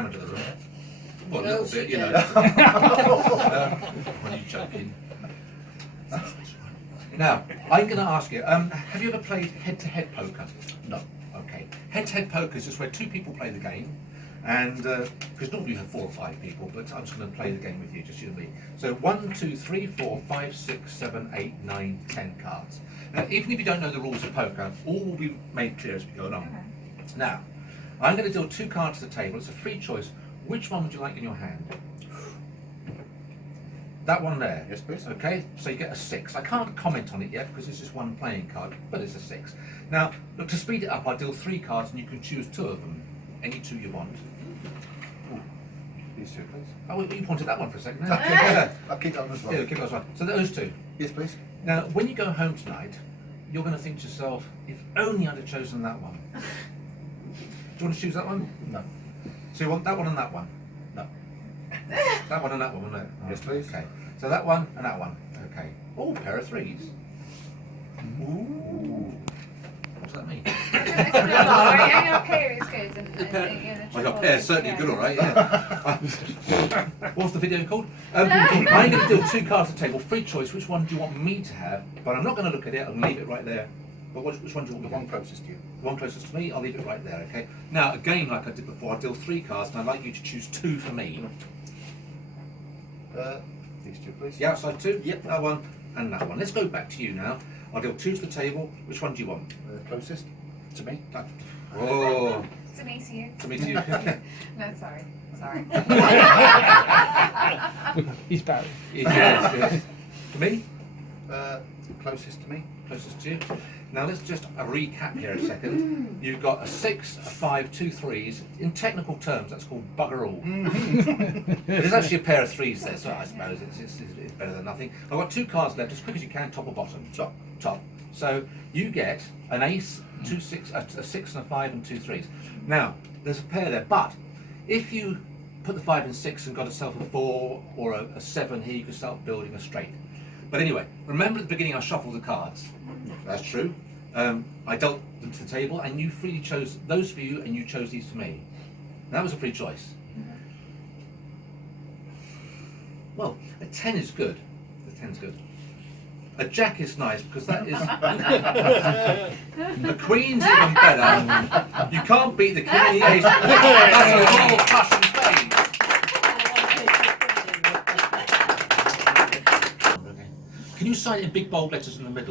hammer to the room. Well, a little bit, you know. When you joking. Now, I'm going to ask you, have you ever played head-to-head poker? No. Okay. Head-to-head poker is just where two people play the game, and because normally you have 4 or 5 people, but I'm just going to play the game with you, just you and me. So 1, 2, 3, 4, 5, 6, 7, 8, 9, 10 cards. Now, even if you don't know the rules of poker, all will be made clear as we go along. Okay. Now, I'm going to deal 2 cards to the table. It's a free choice. Which one would you like in your hand? That one there. Yes, please. Okay, so you get a 6. I can't comment on it yet because it's just one playing card, but it's a 6. Now, look, to speed it up, I deal 3 cards and you can choose 2 of them. Any 2 you want. Ooh. These two, please. Oh, you wanted that one for a second. Okay, Yeah, I'll keep that one as well. yeah, keep those one. So those 2. Yes, please. Now, when you go home tonight, you're going to think to yourself, if only I'd have chosen that one. Do you want to choose that one? No. So you want that one and that one? No. That one and that one, wasn't it? Yes, please. Okay. So that one and that one. Okay. Oh, pair of 3s. Ooh. What's that mean? It's good, right? Your pair is good. Well, your pair's certainly good, all right. Yeah. What's the video called? I'm going to deal 2 cards at the table. Free choice. Which one do you want me to have? But I'm not going to look at it. I'll leave it right there. But which one do you want me The to one have? closest to you. The one closest to me, I'll leave it right there, okay? Now, again, like I did before, I deal 3 cards, and I'd like you to choose 2 for me. These two, please. The outside 2? Yep. That one and that one. Let's go back to you now. I'll deal 2 to the table. Which one do you want? Closest to me. That. Oh, To me, to you. to me, to you. No, sorry. Sorry. He's Barry. Yes, yes. To me? Closest to me. Closest to you. Now let's just recap here a second. You've got a 6, a 5, 2 3s. In technical terms, that's called bugger all. There's actually a pair of 3s there, so I suppose it's better than nothing. I've got 2 cards left, as quick as you can, top or bottom. Top. Top. So you get an ace, 2 6, a 6 and a 5 and 2 3s. Now there's a pair there, but if you put the 5 and 6 and got yourself a 4 or a 7 here, you could start building a straight. But anyway, remember at the beginning I shuffled the cards. That's true. I dealt them to the table, and you freely chose those for you, and you chose these for me. And that was a free choice. Well, a 10 is good. The 10's good. A jack is nice because that is. The queen's even better. You can't beat the king and the ace. That's a royal flush and spade. Can you sign it in big bold letters in the middle?